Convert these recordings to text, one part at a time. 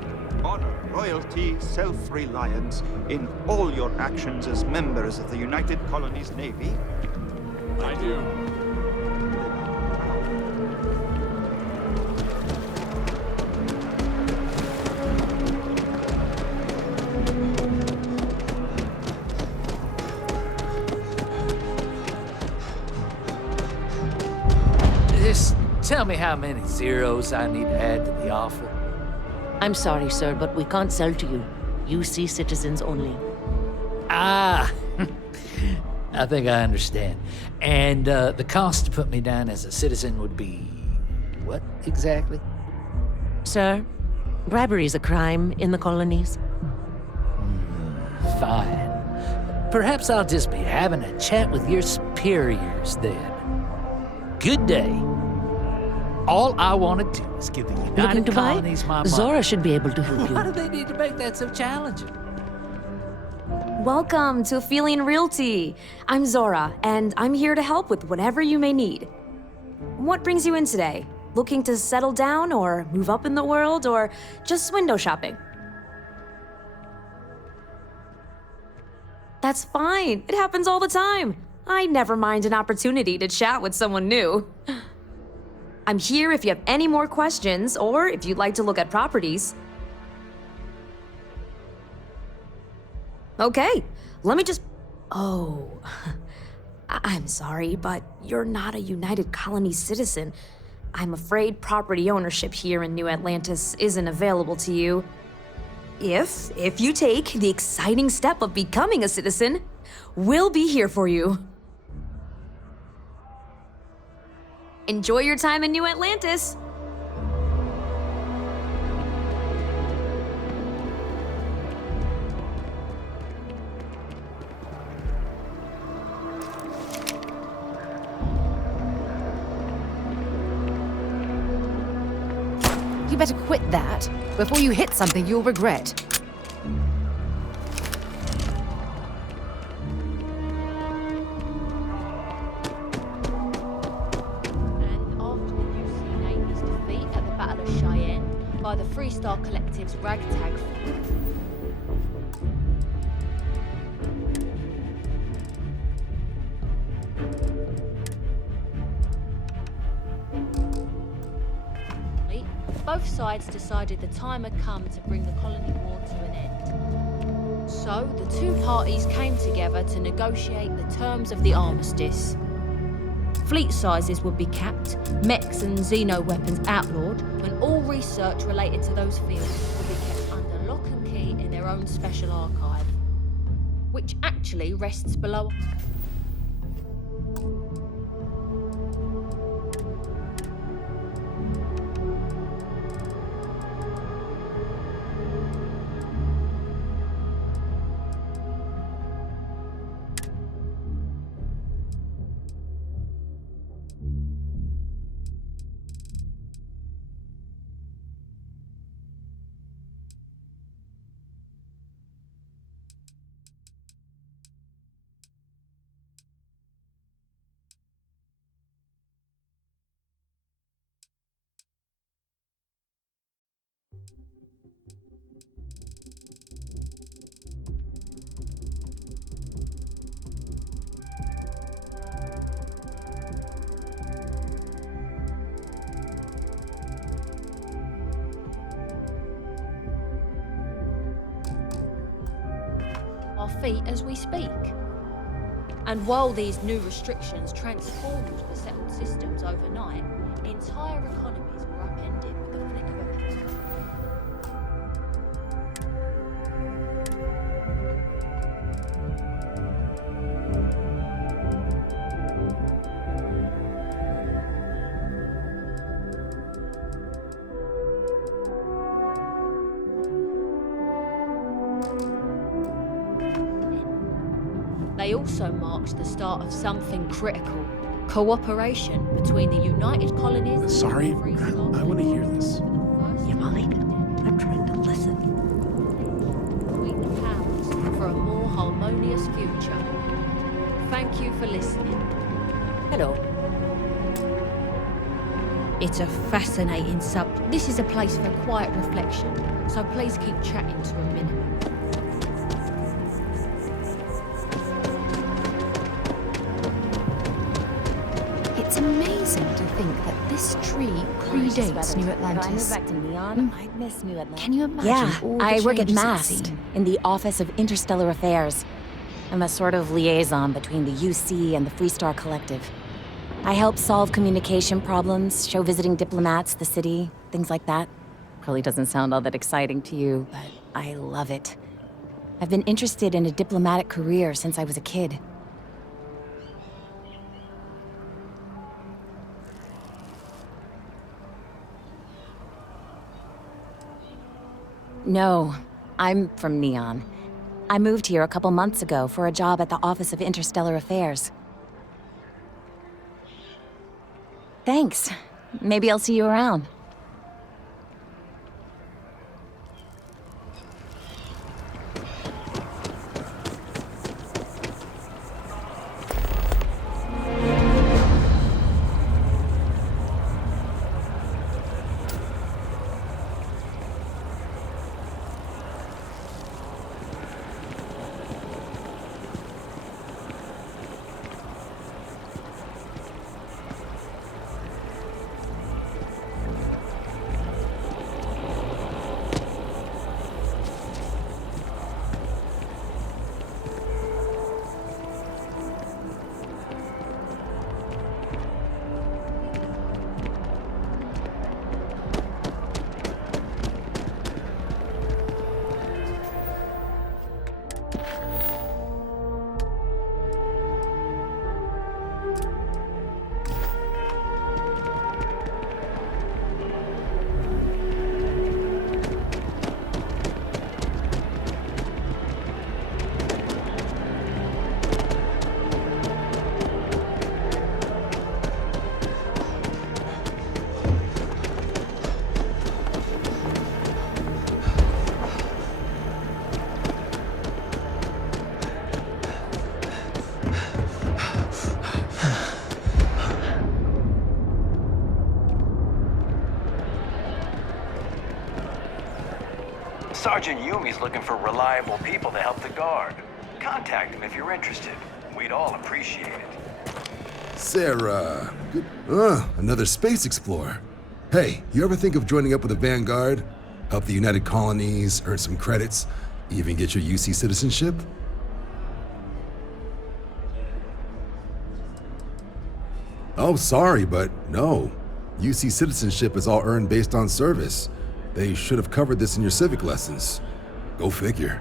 Safeguard, honor, loyalty, self-reliance in all your actions as members of the United Colonies Navy. I do. Just tell me how many zeros I need to add to the offer. I'm sorry, sir, but we can't sell to you. UC citizens only. Ah, I think I understand. And the cost to put me down as a citizen would be what exactly? Sir, bribery is a crime in the colonies. Fine. Perhaps I'll just be having a chat with your superiors then. Good day. All I want to do is give the Looking United to buy? Colonies my money. Zora should be able to help Why do you. they need to make that so challenging? Welcome to Aphelion Realty. I'm Zora, and I'm here to help with whatever you may need. What brings you in today? Looking to settle down or move up in the world or just window shopping? That's fine. It happens all the time. I never mind an opportunity to chat with someone new. I'm here if you have any more questions or if you'd like to look at properties. Okay, let me just... Oh, I'm sorry, but you're not a United Colonies citizen. I'm afraid property ownership here in New Atlantis isn't available to you. If you take the exciting step of becoming a citizen, we'll be here for you. Enjoy your time in New Atlantis. You better quit that before you hit something you'll regret. And after the UC Navy's defeat at the Battle of Cheyenne by the Freestar Collective's ragtag both sides decided the time had come to bring the colony war to an end. So, the two parties came together to negotiate the terms of the armistice. Fleet sizes would be capped, mechs and xeno weapons outlawed, and all research related to those fields would be kept under lock and key in their own special archive, which actually rests below. Our feet as we speak. And while these new restrictions transformed the settled systems overnight, entire economies were upended with the flick of a pen. They also marked the start of something critical. Cooperation between the United Colonies... Sorry, and the Freestar I want to hear this. Yeah, Malik, I'm trying to listen. Between the powers for a more harmonious future. Thank you for listening. Hello. It's a fascinating subject. This is a place for quiet reflection. so please keep chatting to a minimum. It's amazing to think that this tree predates New If I move Atlantis. back to Neon, I'd miss New Atlantis. Can you imagine Yeah, all the I work at changes it's MAST, seen? in the Office of Interstellar Affairs. I'm a sort of liaison between the UC and the Freestar Collective. I help solve communication problems, show visiting diplomats the city, things like that. Probably doesn't sound all that exciting to you, but I love it. I've been interested in a diplomatic career since I was a kid. No, I'm from Neon. I moved here a couple months ago for a job at the Office of Interstellar Affairs. Thanks. Maybe I'll see you around. Sergeant Yumi's looking for reliable people to help the guard. Contact him if you're interested. We'd all appreciate it. Sarah. Good. Another space explorer. Hey, you ever think of joining up with the Vanguard? Help the United Colonies, earn some credits, even get your UC citizenship? Oh, sorry, but no. UC citizenship is all earned based on service. They should have covered this in your civic lessons. Go figure.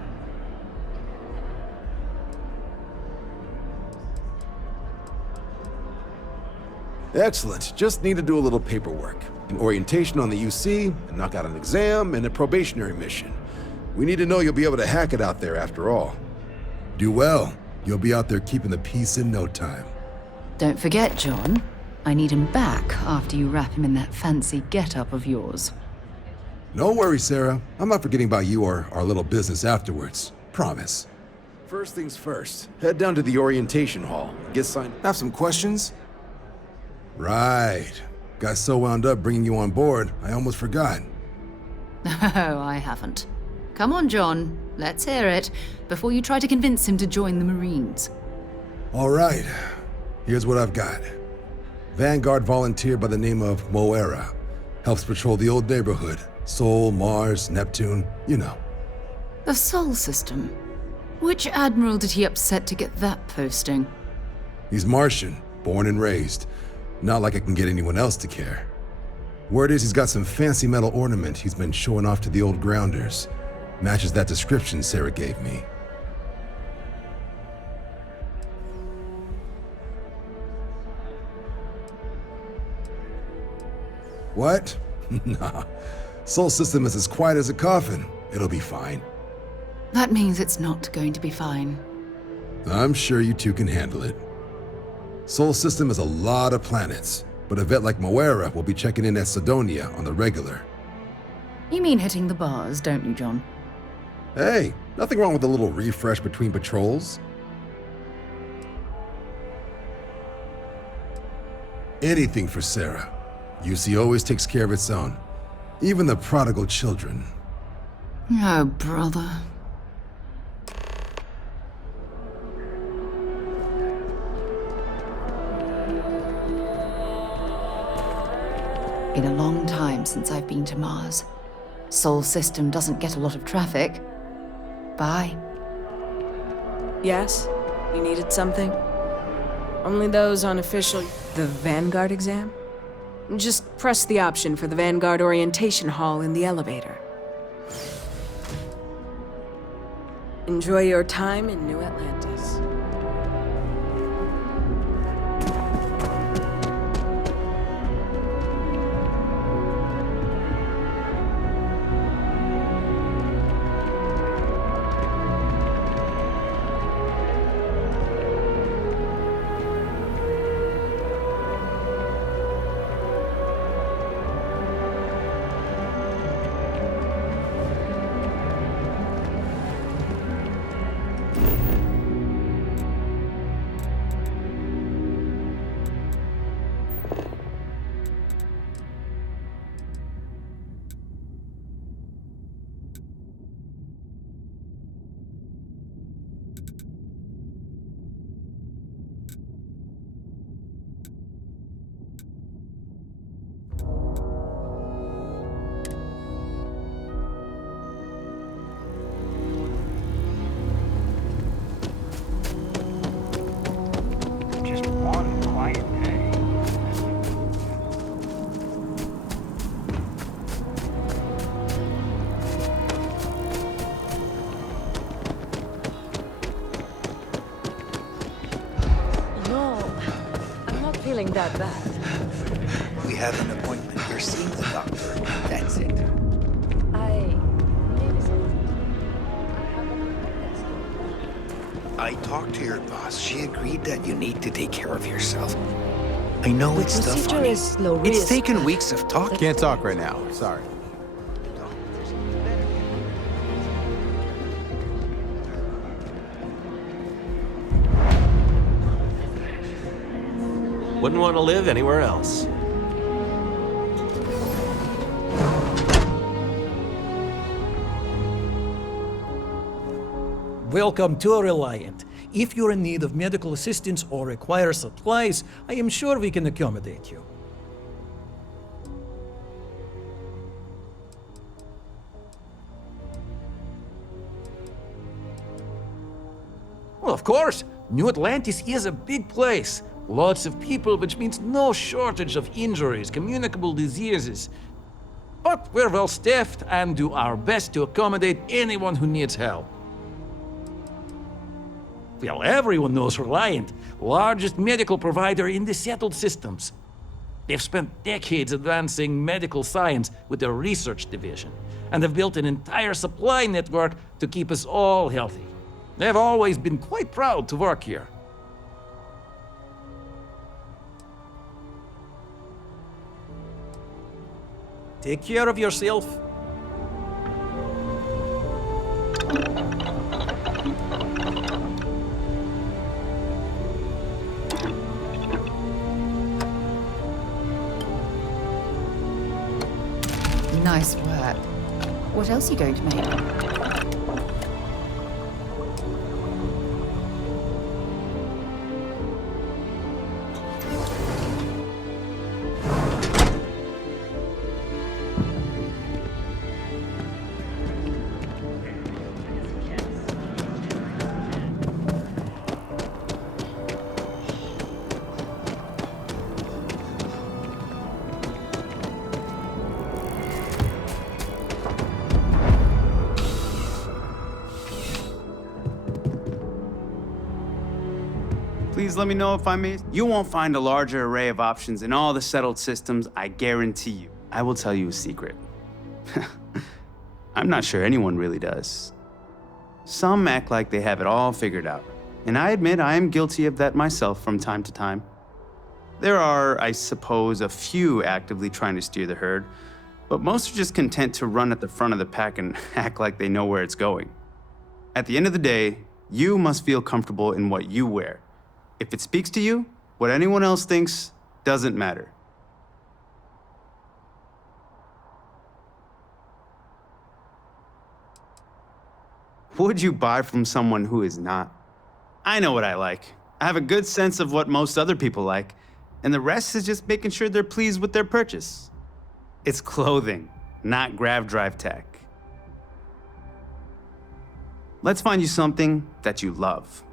Excellent. Just need to do a little paperwork. An orientation on the UC, and knock out an exam, and a probationary mission. We need to know you'll be able to hack it out there after all. Do well. You'll be out there keeping the peace in no time. Don't forget, John. I need him back after you wrap him in that fancy get-up of yours. No worries, Sarah. I'm not forgetting about you or our little business afterwards. Promise. First things first. Head down to the orientation hall. Get signed. Have some questions? Right. Got so wound up bringing you on board, I almost forgot. Oh, I haven't. Come on, John. Let's hear it, before you try to convince him to join the Marines. All right. Here's what I've got. Vanguard volunteer by the name of Moira. Helps patrol the old neighborhood. Sol, Mars, Neptune, you know. The Sol system. Which admiral did he upset to get that posting? He's Martian, born and raised. Not like I can get anyone else to care. Word is he's got some fancy metal ornament he's been showing off to the old grounders. Matches that description Sarah gave me. What? Nah. Sol system is as quiet as a coffin. It'll be fine. That means it's not going to be fine. I'm sure you two can handle it. Sol system has a lot of planets, but a vet like Moira will be checking in at Sidonia on the regular. You mean hitting the bars, don't you, John? Hey, nothing wrong with a little refresh between patrols. Anything for Sarah. UC always takes care of its own. Even the prodigal children. Oh, brother. Been a long time since I've been to Mars. Sol system doesn't get a lot of traffic. Bye. Yes? You needed something? Only those unofficial... The Vanguard exam? Just press the option for the Vanguard orientation hall in the elevator. Enjoy your time in New Atlantis. Just one quiet day. No, I'm not feeling that bad. We have an appointment. You're seeing the doctor. That's it. I talked to your boss. She agreed that you need to take care of yourself. I know it's tough Procedure on you. is low It's risk, taken but- weeks of talking. Can't talk right now. Sorry. Wouldn't want to live anywhere else. Welcome to Reliant. If you're in need of medical assistance or require supplies, I am sure we can accommodate you. Well, of course, New Atlantis is a big place. Lots of people, which means no shortage of injuries, communicable diseases. But we're well staffed and do our best to accommodate anyone who needs help. Well, everyone knows Reliant, largest medical provider in the settled systems. They've spent decades advancing medical science with their research division, and have built an entire supply network to keep us all healthy. They've always been quite proud to work here. Take care of yourself. Nice work. What else are you going to make? Please let me know if I may. You won't find a larger array of options in all the settled systems, I guarantee you. I will tell you a secret. I'm not sure anyone really does. Some act like they have it all figured out, and I admit I am guilty of that myself from time to time. There are, I suppose, a few actively trying to steer the herd, but most are just content to run at the front of the pack and act like they know where it's going. At the end of the day, you must feel comfortable in what you wear. If it speaks to you, what anyone else thinks doesn't matter. would you buy from someone who is not? I know what I like. I have a good sense of what most other people like, and the rest is just making sure they're pleased with their purchase. It's clothing, not grav drive tech. Let's find you something that you love.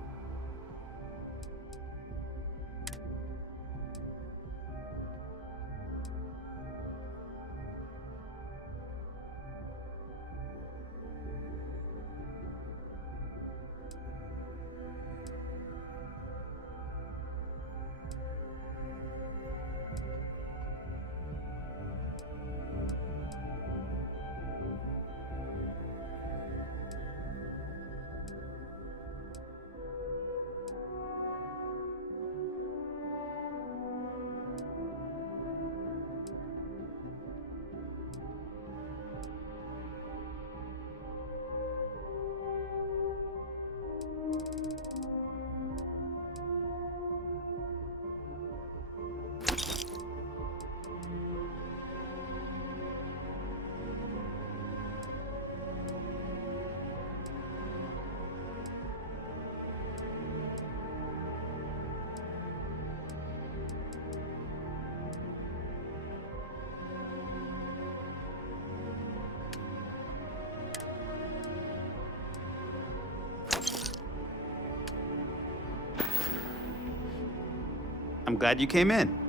I'm glad you came in.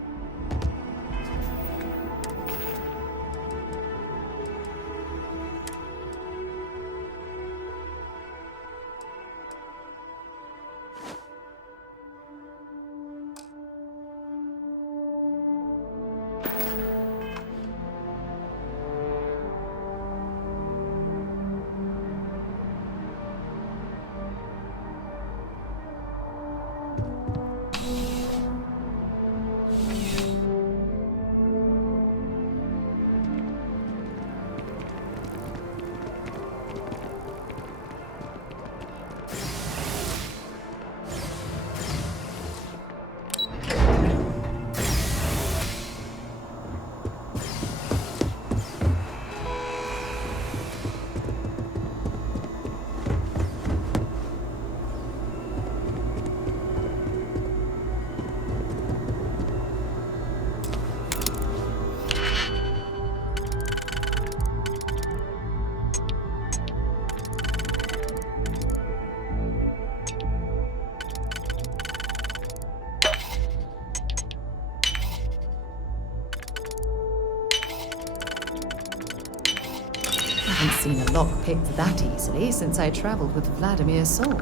I haven't seen a lock picked that easily since I traveled with Vladimir's soul.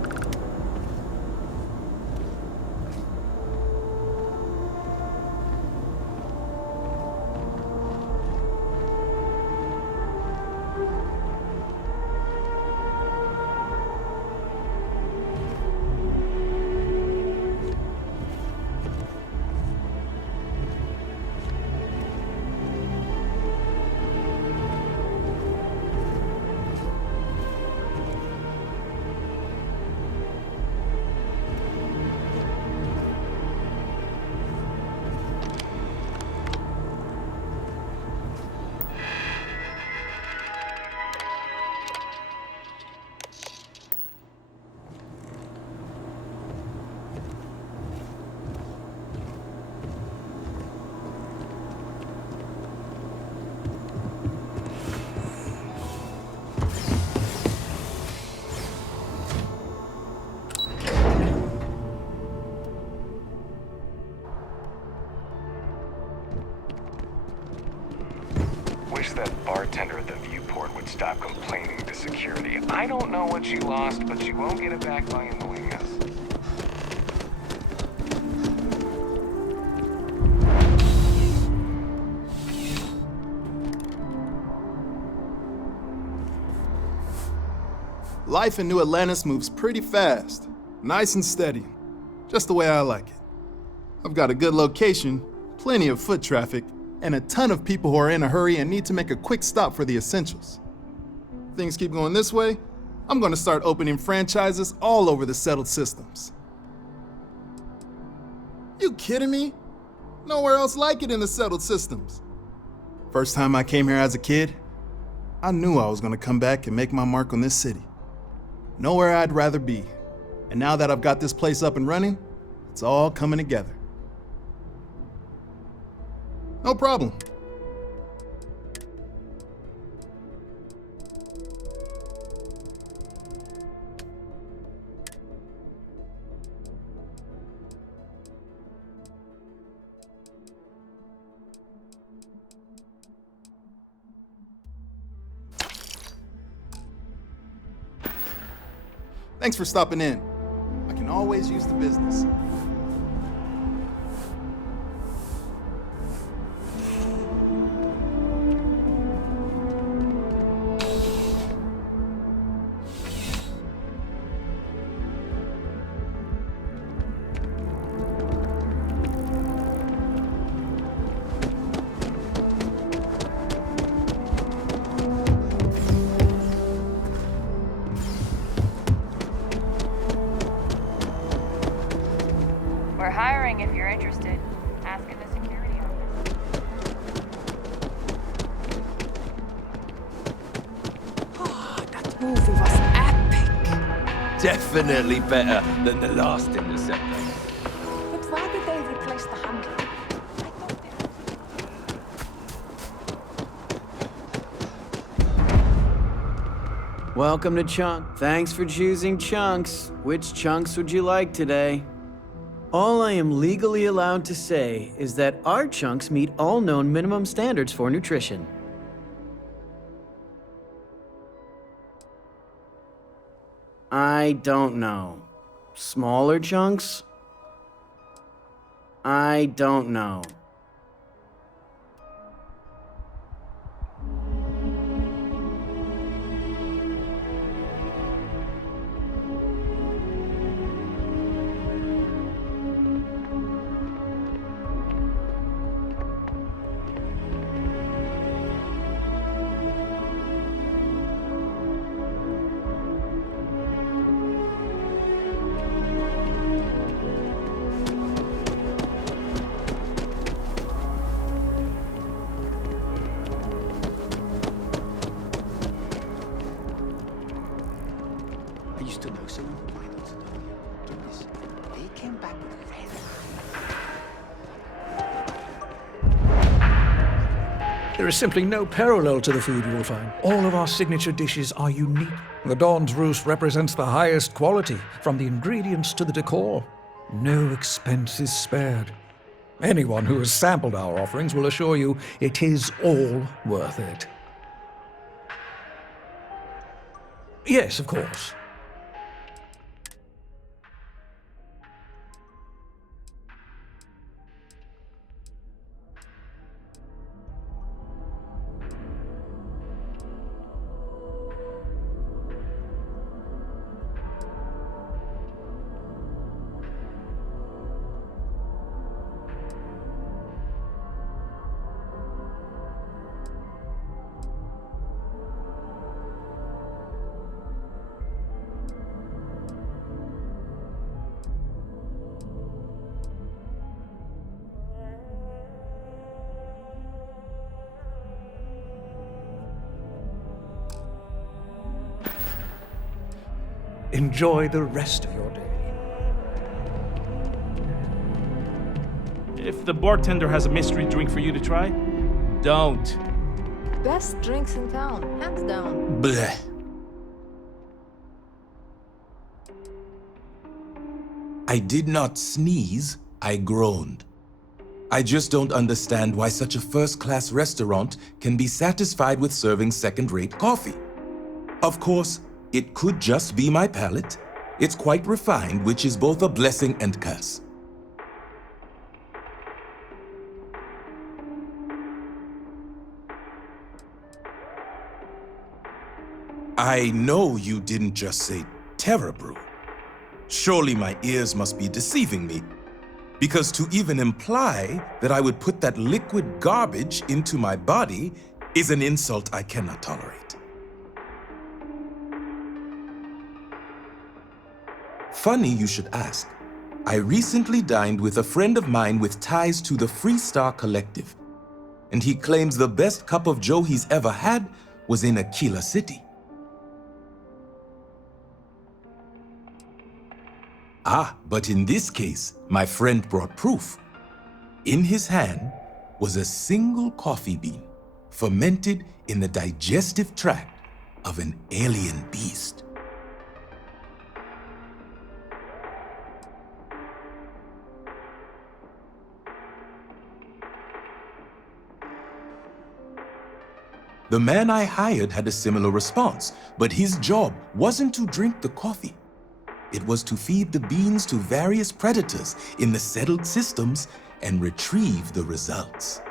Wish that bartender at the viewport would stop complaining to security. I don't know what she lost, but she won't get it back by annoying us. Life in New Atlantis moves pretty fast, nice and steady, just the way I like it. I've got a good location, plenty of foot traffic, and a ton of people who are in a hurry and need to make a quick stop for the essentials. Things keep going this way, I'm gonna start opening franchises all over the settled systems. You kidding me? Nowhere else like it in the settled systems. First time I came here as a kid, I knew I was gonna come back and make my mark on this city. Nowhere I'd rather be. And now that I've got this place up and running, it's all coming together. No problem. Thanks for stopping in. I can always use the business. We're hiring if you're interested. Ask in the security office. That movie was epic. Definitely better than the last Interceptor. But why did they replace the handle? Welcome to Chunk. Thanks for choosing Chunks. Which chunks would you like today? All I am legally allowed to say is that our chunks meet all known minimum standards for nutrition. I don't know. Smaller chunks? I don't know. I used to know someone who pilots it. Goodness, they came back with a red. There is simply no parallel to the food you will find. All of our signature dishes are unique. The Dawn's Roost represents the highest quality, from the ingredients to the decor. No expense is spared. Anyone who has sampled our offerings will assure you it is all worth it. Yes, of course. Enjoy the rest of your day. If the bartender has a mystery drink for you to try, don't. Best drinks in town, hands down. Bleh. I did not sneeze, I groaned. I just don't understand why such a first-class restaurant can be satisfied with serving second-rate coffee. Of course, it could just be my palate. It's quite refined, which is both a blessing and curse. I know you didn't just say Terra Brew. Surely my ears must be deceiving me, because to even imply that I would put that liquid garbage into my body is an insult I cannot tolerate. Funny you should ask. I recently dined with a friend of mine with ties to the Freestar Collective, and he claims the best cup of joe he's ever had was in Aquila City. Ah, but in this case, my friend brought proof. In his hand was a single coffee bean, fermented in the digestive tract of an alien beast. The man I hired had a similar response, but his job wasn't to drink the coffee. It was to feed the beans to various predators in the settled systems and retrieve the results.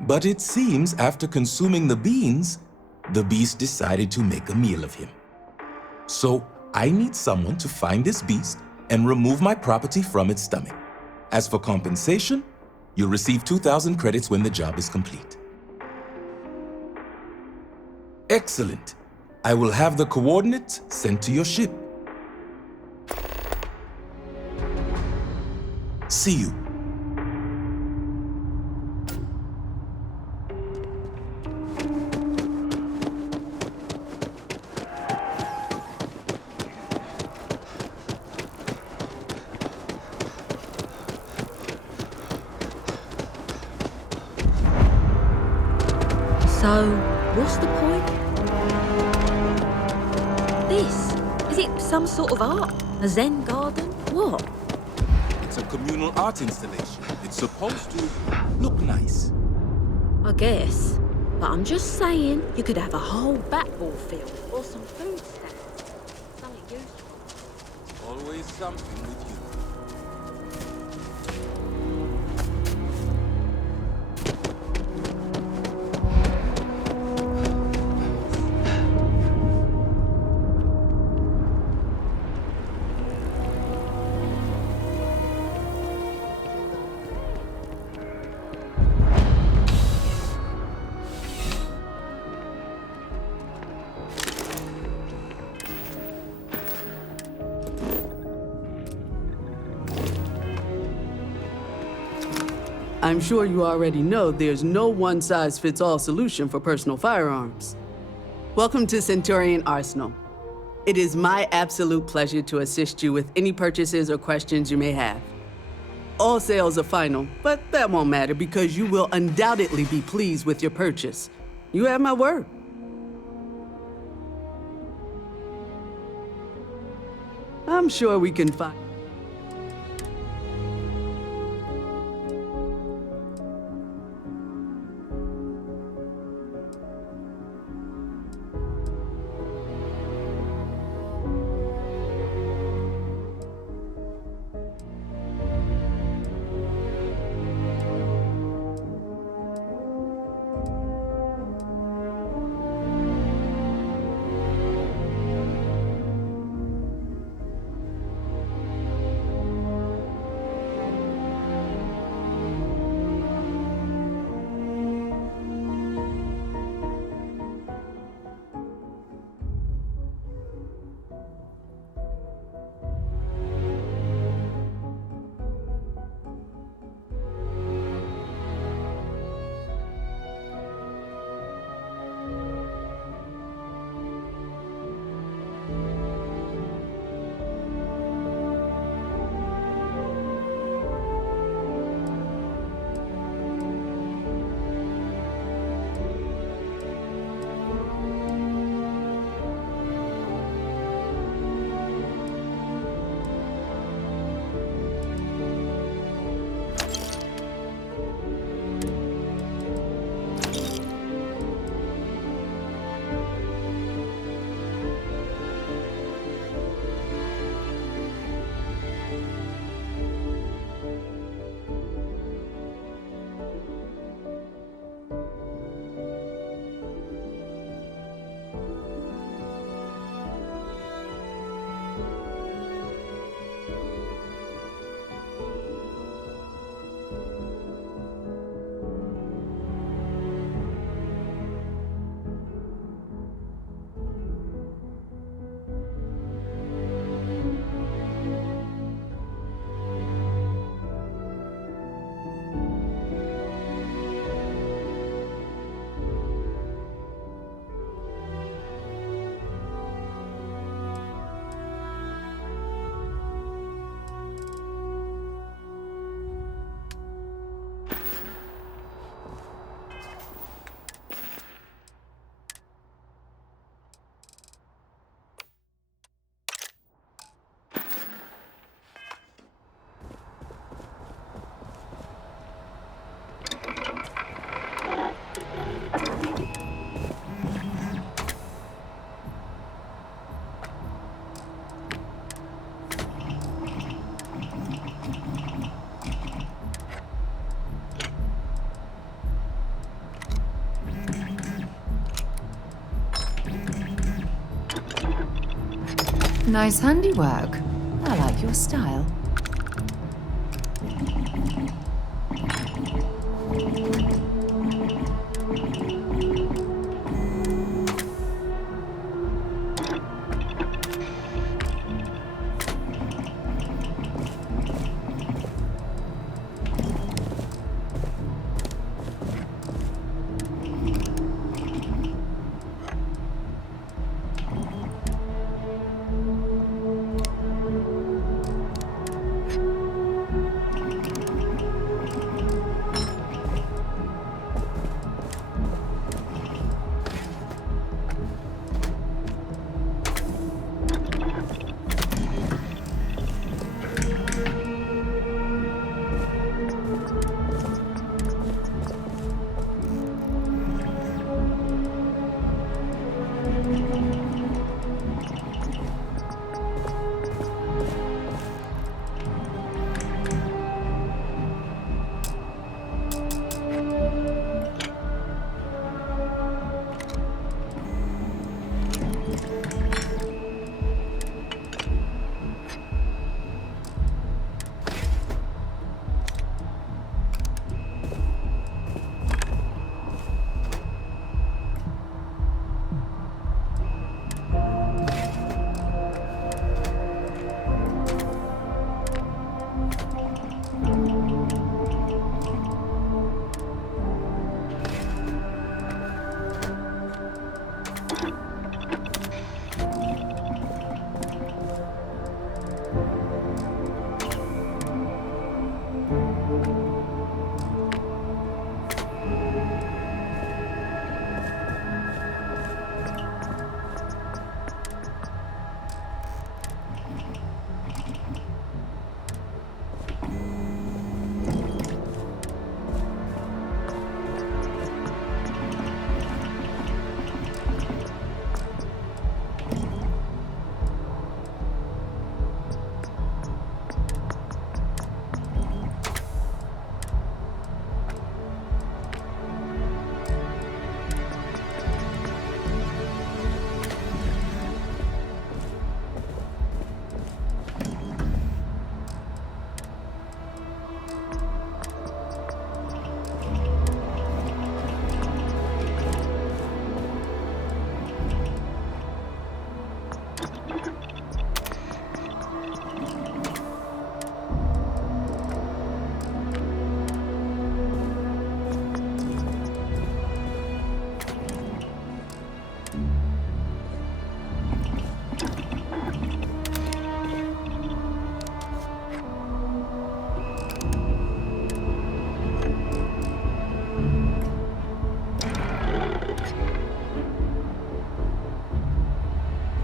But it seems after consuming the beans, the beast decided to make a meal of him. So I need someone to find this beast and remove my property from its stomach. As for compensation, you'll receive 2,000 credits when the job is complete. Excellent. I will have the coordinates sent to your ship. See you. So, what's the point? This? Is it some sort of art? A Zen garden? What? It's a communal art installation. It's supposed to look nice. I guess. But I'm just saying, you could have a whole batball field or some food stands. Something useful. Always something with you. I'm sure you already know there's no one-size-fits-all solution for personal firearms. Welcome to Centurion Arsenal. It is my absolute pleasure to assist you with any purchases or questions you may have. All sales are final, but that won't matter because you will undoubtedly be pleased with your purchase. You have my word. I'm sure we can find... Nice handiwork. I like your style.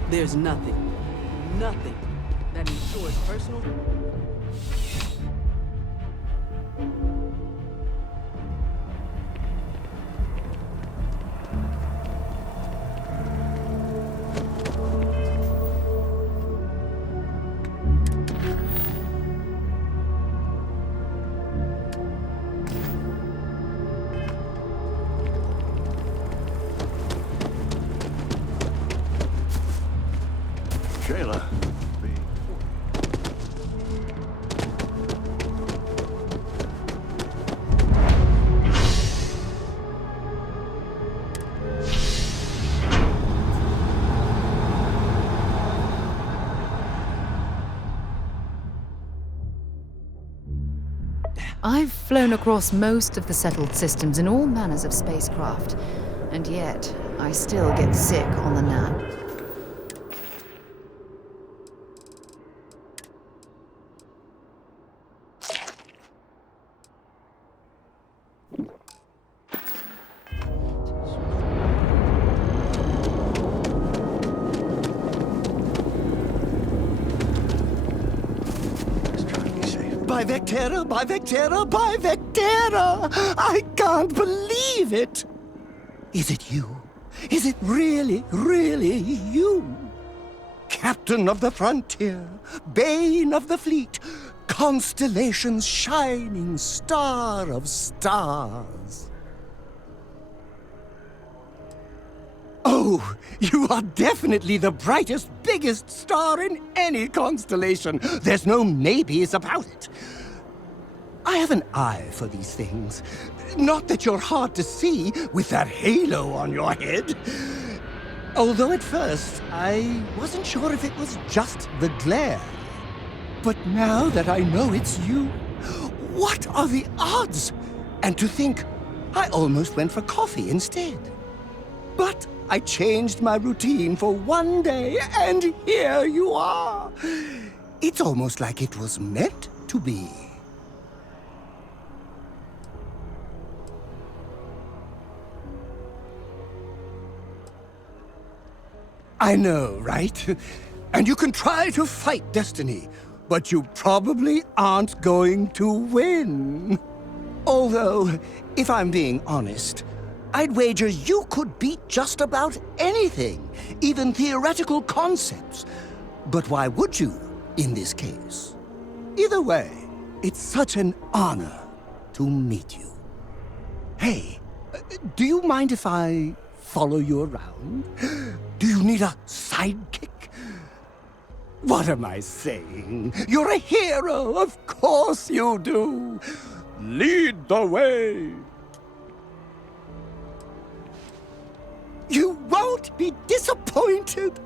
There's nothing that ensures personal... Shayla. I've flown across most of the settled systems in all manners of spacecraft, and yet I still get sick on the nap. By Vectera, by Vectera, by Vectera! I can't believe it! Is it you? Is it really, really you? Captain of the frontier, bane of the fleet, constellation's shining star of stars. Oh, you are definitely the brightest, biggest star in any constellation. There's no maybes about it. I have an eye for these things. Not that you're hard to see with that halo on your head. Although at first, I wasn't sure if it was just the glare. But now that I know it's you, what are the odds? And to think, I almost went for coffee instead. But I changed my routine for one day, and here you are. It's almost like it was meant to be. I know, right? And you can try to fight destiny, but you probably aren't going to win. Although, if I'm being honest, I'd wager you could beat just about anything, even theoretical concepts. But why would you, in this case? Either way, it's such an honor to meet you. Hey, do you mind if I follow you around? Do you need a sidekick? What am I saying? You're a hero, of course you do. Lead the way. You won't be disappointed.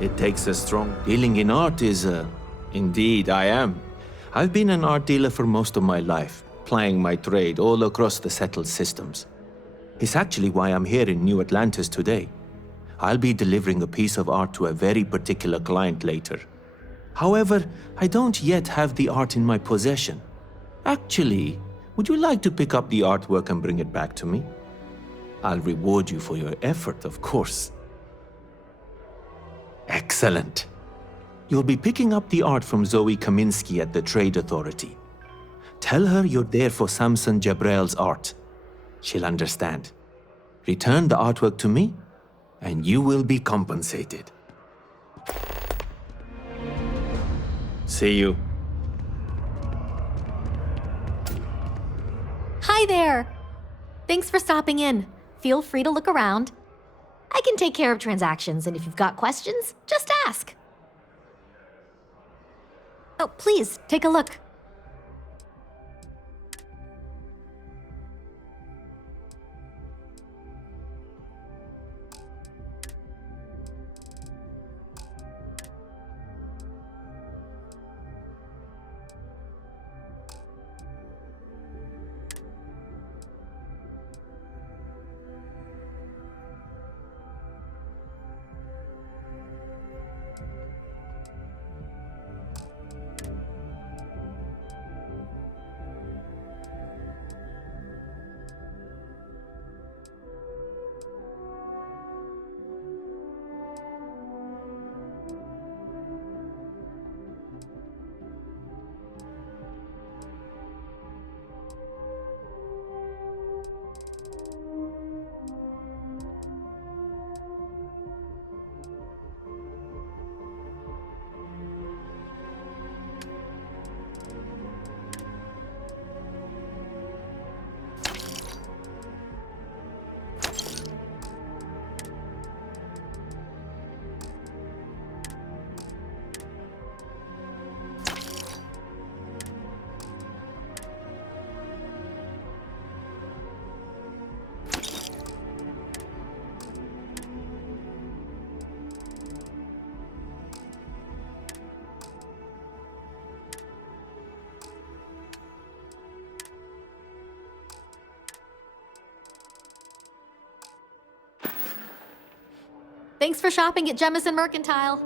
It takes a strong dealing in art is, indeed I am. I've been an art dealer for most of my life, plying my trade all across the settled systems. It's actually why I'm here in New Atlantis today. I'll be delivering a piece of art to a very particular client later. However, I don't yet have the art in my possession. Actually, would you like to pick up the artwork and bring it back to me? I'll reward you for your effort, of course. Excellent. You'll be picking up the art from Zoe Kaminsky at the Trade Authority. Tell her you're there for Samson Jabrel's art. She'll understand. Return the artwork to me, and you will be compensated. See you. Hi there! Thanks for stopping in. Feel free to look around. I can take care of transactions, and if you've got questions, just ask. Oh, please, take a look. Thanks for shopping at Jemison Mercantile.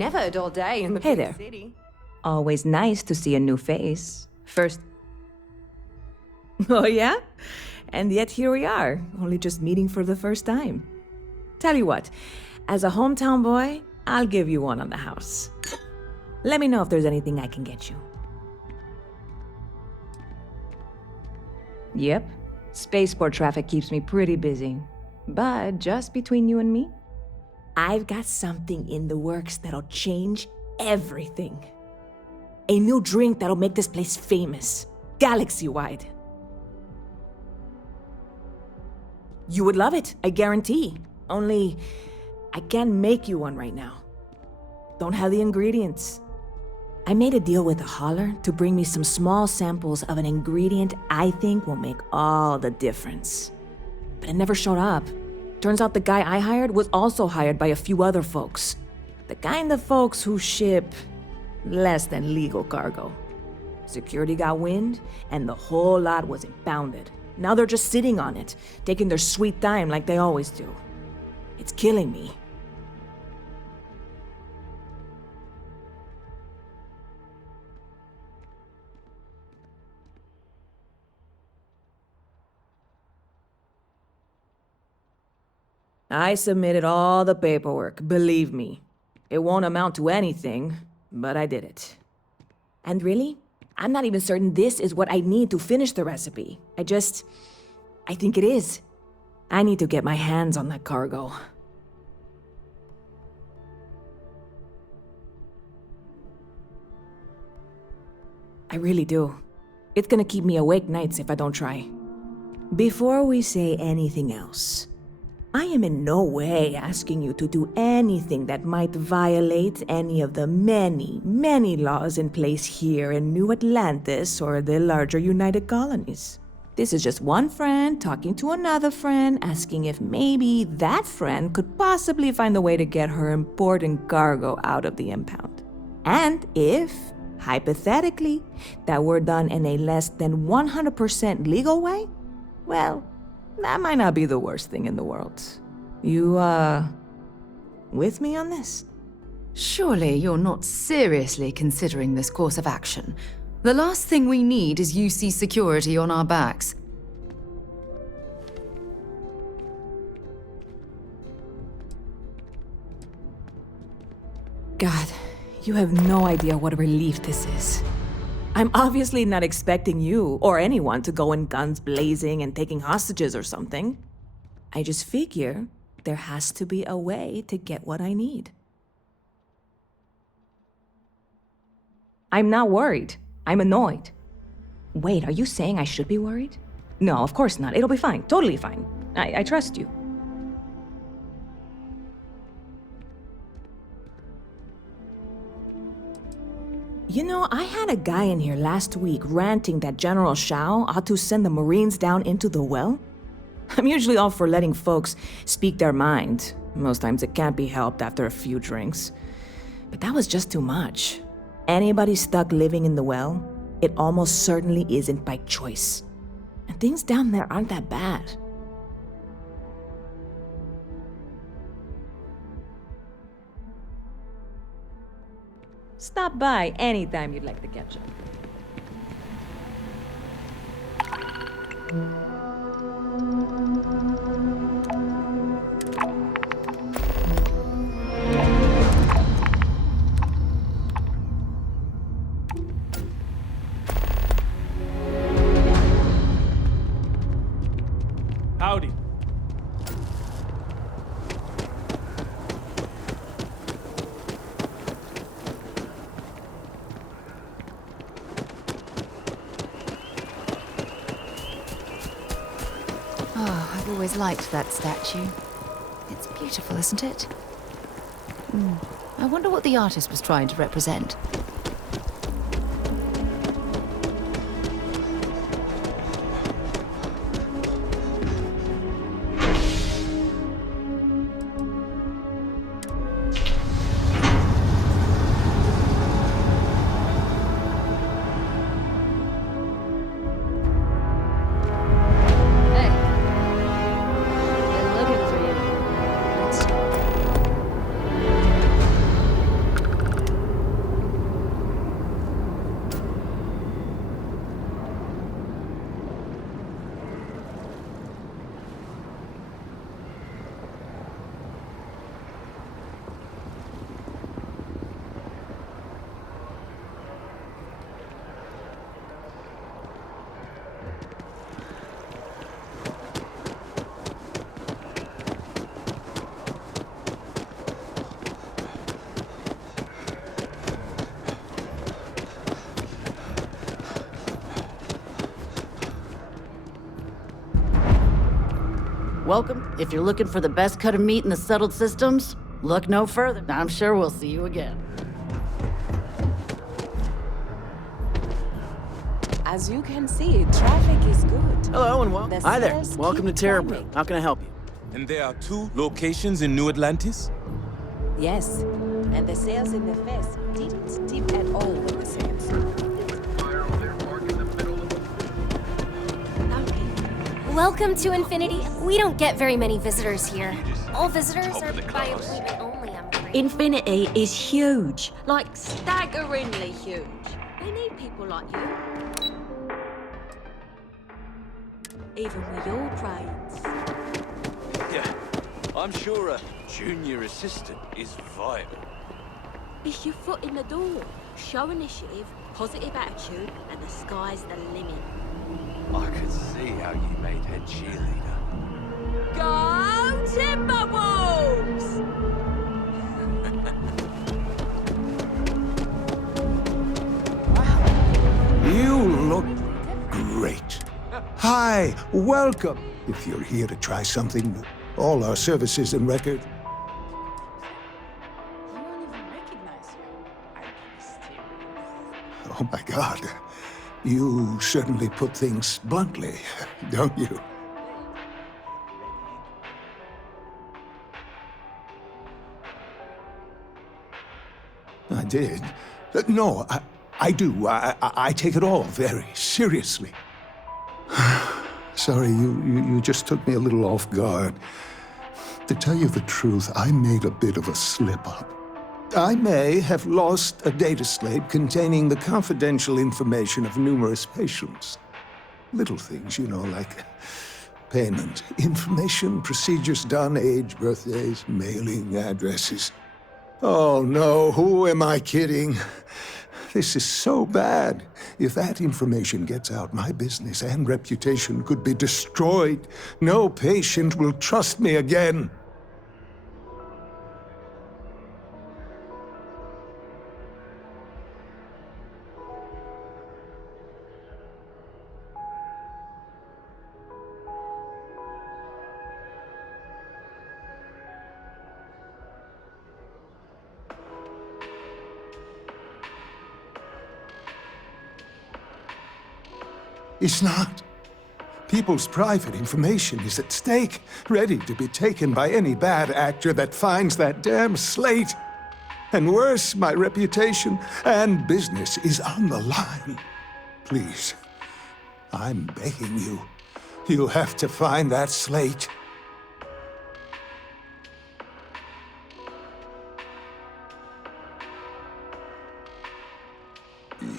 Never a dull day in the Hey big there. city. Always nice to see a new face. First. Oh, yeah? And yet here we are, only just meeting for the first time. Tell you what, as a hometown boy, I'll give you one on the house. Let me know if there's anything I can get you. Yep, spaceport traffic keeps me pretty busy. But just between you and me, I've got something in the works that'll change everything. A new drink that'll make this place famous, galaxy-wide. You would love it, I guarantee. Only, I can't make you one right now. Don't have the ingredients. I made a deal with a hauler to bring me some small samples of an ingredient I think will make all the difference. But it never showed up. Turns out the guy I hired was also hired by a few other folks. The kind of folks who ship less than legal cargo. Security got wind, and the whole lot was impounded. Now they're just sitting on it, taking their sweet time like they always do. It's killing me. I submitted all the paperwork, believe me. It won't amount to anything, but I did it. And really, I'm not even certain this is what I need to finish the recipe. I think it is. I need to get my hands on that cargo. I really do. It's gonna keep me awake nights if I don't try. Before we say anything else, I am in no way asking you to do anything that might violate any of the many, many laws in place here in New Atlantis or the larger United Colonies. This is just one friend talking to another friend, asking if maybe that friend could possibly find a way to get her important cargo out of the impound. And if, hypothetically, that were done in a less than 100% legal way, well, that might not be the worst thing in the world. You, with me on this? Surely you're not seriously considering this course of action. The last thing we need is UC security on our backs. God, you have no idea what a relief this is. I'm obviously not expecting you or anyone to go in guns blazing and taking hostages or something. I just figure there has to be a way to get what I need. I'm not worried. I'm annoyed. Wait, are you saying I should be worried? No, of course not. It'll be fine. Totally fine. I trust you. You know, I had a guy in here last week ranting that General Shao ought to send the Marines down into the well. I'm usually all for letting folks speak their mind. Most times it can't be helped after a few drinks. But that was just too much. Anybody stuck living in the well, it almost certainly isn't by choice. And things down there aren't that bad. Stop by anytime you'd like to catch up. Howdy. Oh, I've always liked that statue. It's beautiful, isn't it? I wonder what the artist was trying to represent. Welcome. If you're looking for the best cut of meat in the settled systems, look no further. I'm sure we'll see you again. As you can see, traffic is good. Hello and welcome. The Hi there. sales Welcome to keep Terra climbing. Brew. How can I help you? And there are 2 locations in New Atlantis? Yes, and the sales in the fest didn't dip at all with the sales. Welcome to Infinity. We don't get very many visitors here. All visitors are by appointment only, I'm afraid. Infinity is huge, like staggeringly huge. They need people like you. Even with your brains. Yeah, I'm sure a junior assistant is vital. It's your foot in the door. Show initiative, positive attitude, and the sky's the limit. I could see how you made head cheerleader. Go Timberwolves! You look great. Hi, welcome. If you're here to try something new, all our services and record. Oh my God. You certainly put things bluntly, don't you? I did. No, I do. I take it all very seriously. Sorry, you just took me a little off guard. To tell you the truth, I made a bit of a slip-up. I may have lost a data slate containing the confidential information of numerous patients. Little things, you know, like payment, information, procedures done, age, birthdays, mailing addresses. Oh no, who am I kidding? This is so bad. If that information gets out, my business and reputation could be destroyed. No patient will trust me again. It's not. People's private information is at stake, ready to be taken by any bad actor that finds that damn slate. And worse, my reputation and business is on the line. Please, I'm begging you. You have to find that slate.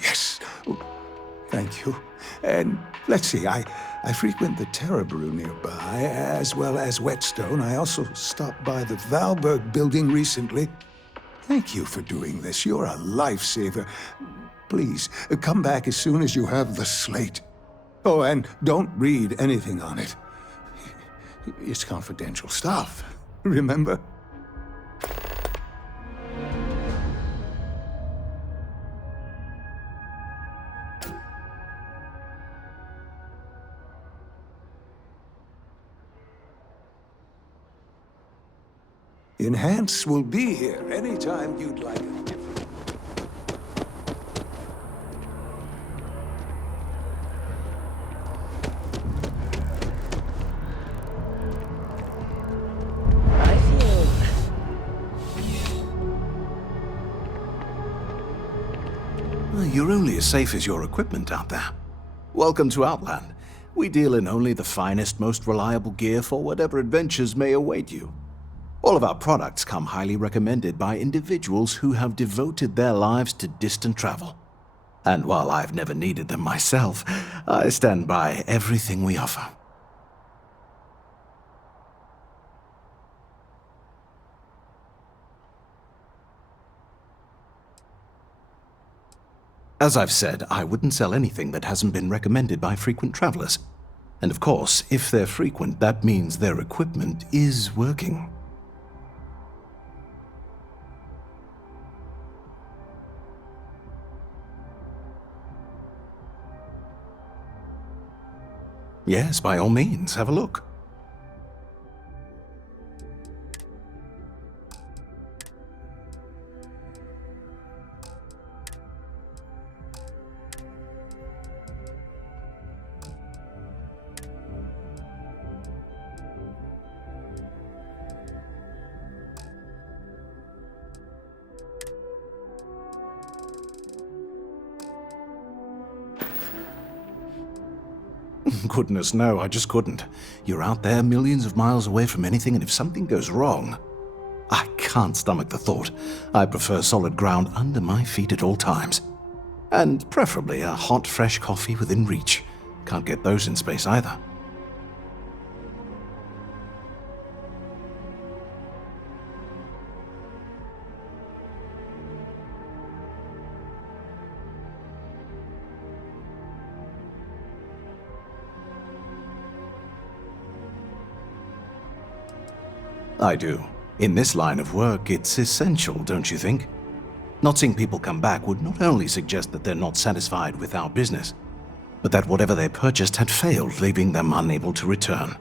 Yes. Thank you. And let's see, I frequent the Terra Brew nearby, as well as Whetstone. I also stopped by the Valberg building recently. Thank you for doing this. You're a lifesaver. Please, come back as soon as you have the slate. Oh, and don't read anything on it. It's confidential stuff, remember? Enhance will be here anytime you'd like it. You're only as safe as your equipment out there. Welcome to Outland. We deal in only the finest, most reliable gear for whatever adventures may await you. All of our products come highly recommended by individuals who have devoted their lives to distant travel. And while I've never needed them myself, I stand by everything we offer. As I've said, I wouldn't sell anything that hasn't been recommended by frequent travelers. And of course, if they're frequent, that means their equipment is working. Yes, by all means, have a look. Goodness, no, I just couldn't. You're out there millions of miles away from anything, and if something goes wrong, I can't stomach the thought. I prefer solid ground under my feet at all times. And preferably a hot, fresh coffee within reach. Can't get those in space either. I do. In this line of work, it's essential, don't you think? Not seeing people come back would not only suggest that they're not satisfied with our business, but that whatever they purchased had failed, leaving them unable to return.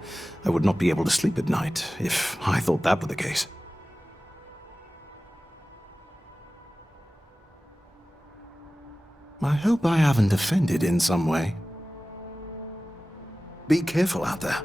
I would not be able to sleep at night if I thought that were the case. I hope I haven't offended in some way. Be careful out there.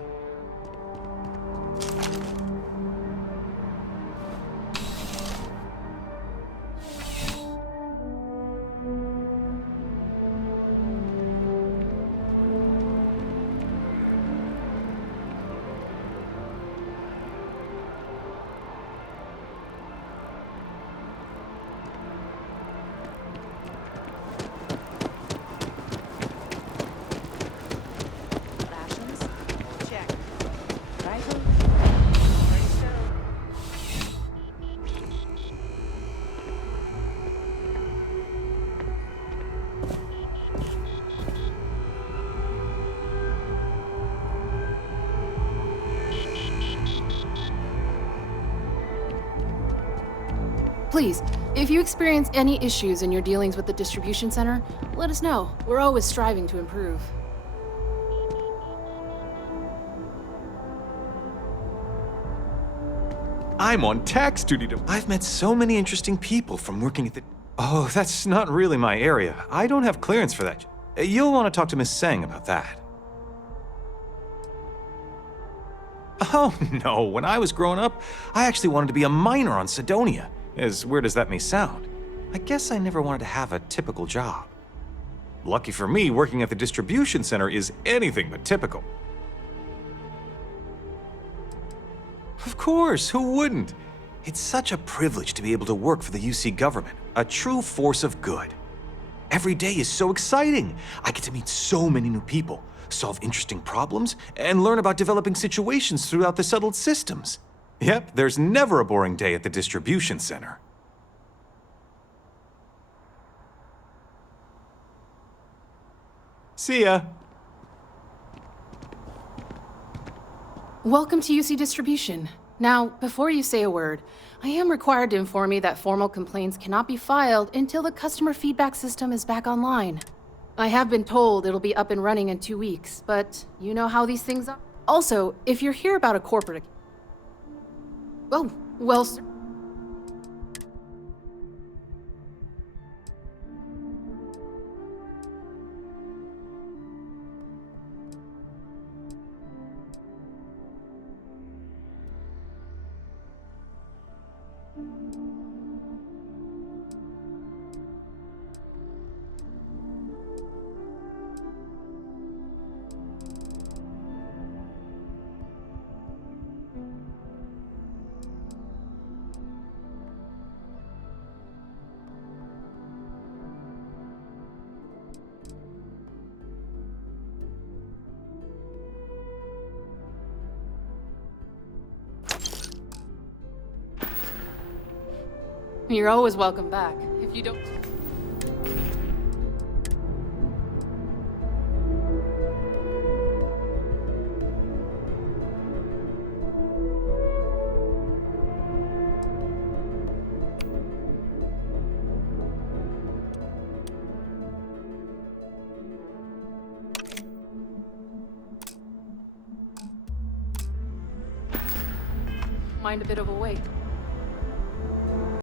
Please, if you experience any issues in your dealings with the distribution center, let us know. We're always striving to improve. I'm on tax duty. I've met so many interesting people from working at the... Oh, that's not really my area. I don't have clearance for that. You'll want to talk to Miss Sang about that. Oh, no. When I was growing up, I actually wanted to be a miner on Sidonia. As weird as that may sound, I guess I never wanted to have a typical job. Lucky for me, working at the distribution center is anything but typical. Of course, who wouldn't? It's such a privilege to be able to work for the UC government, a true force of good. Every day is so exciting. I get to meet so many new people, solve interesting problems, and learn about developing situations throughout the settled systems. Yep, there's never a boring day at the distribution center. See ya. Welcome to UC Distribution. Now, before you say a word, I am required to inform you that formal complaints cannot be filed until the customer feedback system is back online. I have been told it'll be up and running in 2 weeks, but you know how these things are. Also, if you're here about a corporate... Oh, well, sir. You're always welcome back. If you don't... Mind a bit of a wait.